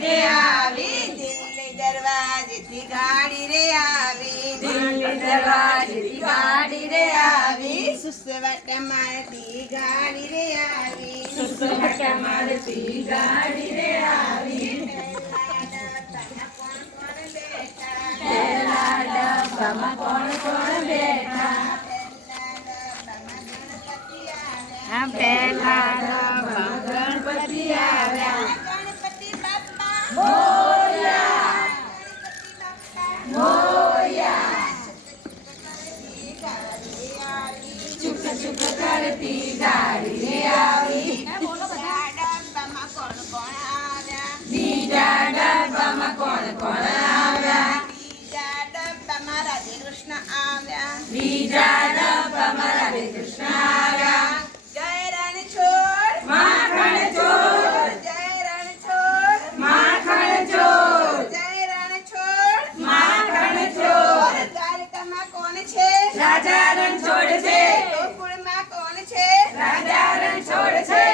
રે આવી દિલ્હી દરવાજેથી ગાડી રે આવી દિલ્હી દરવાજેથી ગાડી રે આવી સુસવાટ મારતી ગાડી રે આવી સુસવાટ મારતી ગાડી રે આવી પહેલા ડબ્બામાં કોણ કોણ બેઠા હા પહેલા ડબ્બામાં ગણપતિ આવ્યા ગણપતિ બાપ્પા મોરયા મોરયા ચુક ચુક કરતી ગાડી રે આવી ડબ્બામાં કોણ કોણ આવ્યા બીજા ડબ્બામાં કોણ કોણ આવ્યા બીજા ડબ્બામાં રાધે કૃષ્ણ આવ્યા બીજા ડબ્બામાં રાધે કૃષ્ણ આવ્યા જય રણછોડ માખણ ચોર જય રણછોડ માખણ ચોર જય રણછોડ માખણ ચોર દ્વારકામાં કોણ છે રાજા રણછોડ છે ગોકુળમાં કોણ છે રાજા રણછોડ છે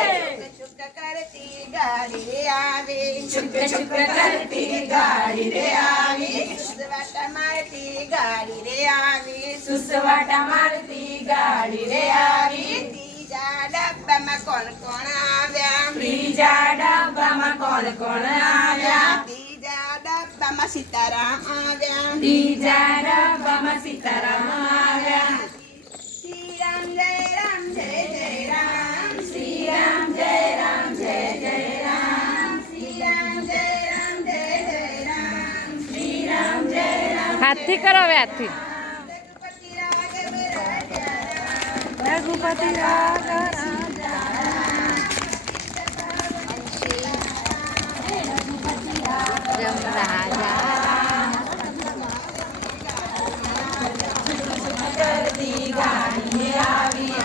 ચુક કરતી ગાડી રે આવી ચુક ચુક કરતી ગાડી રે આવી સુસવાટ મારતી ગાડી રે આવી સુસવાટા મારતી ગાડી રે આવી ત્રીજા ડબ્બામાં કોણ કોણ આવ્યા ત્રીજા ડબ્બામાં કોણ કોણ આવ્યા ત્રીજા ડબ્બામાં સીતારામ આવ્યા ત્રીજા ડબ્બામાં સીતારામ આવ્યા શ્રી રામ જય રામ જય જય રામ શ્રી રામ જય રામ જય જય રામ શ્રી રામ જય રામ જય જય રામ શ્રી રામ જય રામ હાથથી કરો હવે હાથથી રઘુપતિ રાઘવ રાજા રામ રઘુપતિ રાઘવ કરતી ગાડી રે આવી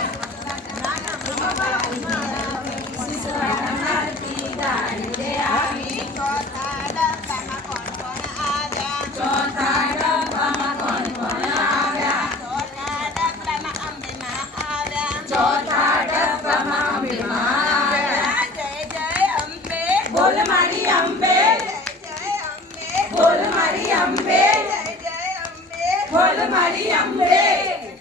સુસવાટા મારતી ગાડી રે આવી ચોથા ડબ્બામાં કોણ કોણ આવ્યા ચોથા ડબ્બામાં કોણ કોણ આવ્યા ચોથા ડબ્બામાં અંબેમાં આવ્યા ચોથા ડબ્બામાં અંબેમાં આવ્યા જય જય અંબે બોલ મારી અંબે જય જય અંબે બોલ મારી અંબે જય જય અંબે બોલ મારી અંબે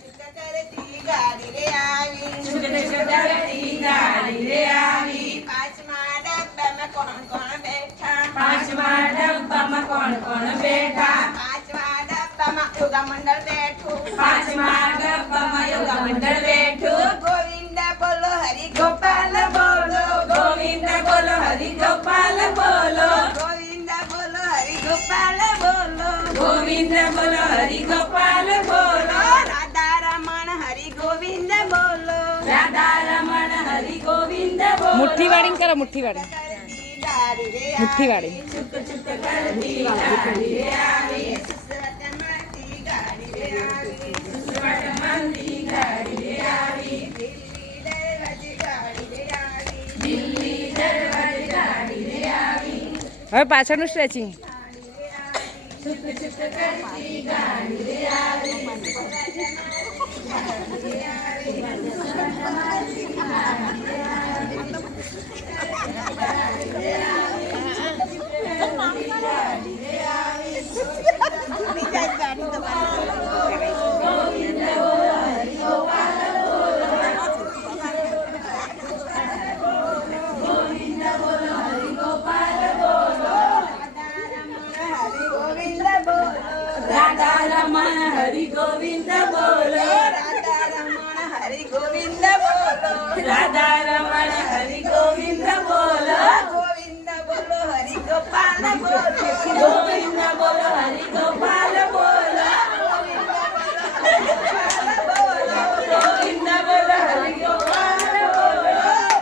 ચુક કરતી ગાડી રે આવી ચુક ચુક કરતી ગાડી રે આવી પાંચમા ડબ્બામાં કોણ કોણ બેઠા પાંચમા ડબ્બામાં કોણ કોણ બેઠા પાંચમા ડબ્બામાં યોગા મંડળ બેઠું પાંચમા ડબ્બામાં યોગા મંડળ બેઠું ગોવિંદ બોલો હરિ ગોપાલ બોલો ગોવિંદ બોલો હરિ ગોપાલ બોલો ગોવિંદ બોલો હરિ ગોપાલ બોલો ગોવિંદ બોલો હરિ ગોપાલ બોલો રાધા રમણ હરિ ગોવિંદ બોલો રાધા રમણ હરિ ગોવિંદ બોલો મુઠ્ઠી વાળીને કરો મુઠ્ઠી વાળી કરતી ગાડી રે મુઠ્ઠી વાળી ચુક ચુક કરતી ગાડી રે આવી સુસવાટ મારતી ગાડી રે આવી સુસવાટ મારતી ગાડી રે આવી દિલ્હી દરવાજે ગાડી રે આવી દિલ્હી દરવાજે ગાડી રે આવી હવે પાછળનું સ્ટ્રેચિંગ ચુક ચુક કરતી ગાડી રે આવી રાધા રમણ હરિ ગોવિંદ બોલો રાધા રમણ હરિ ગોવિંદ બોલો રાધા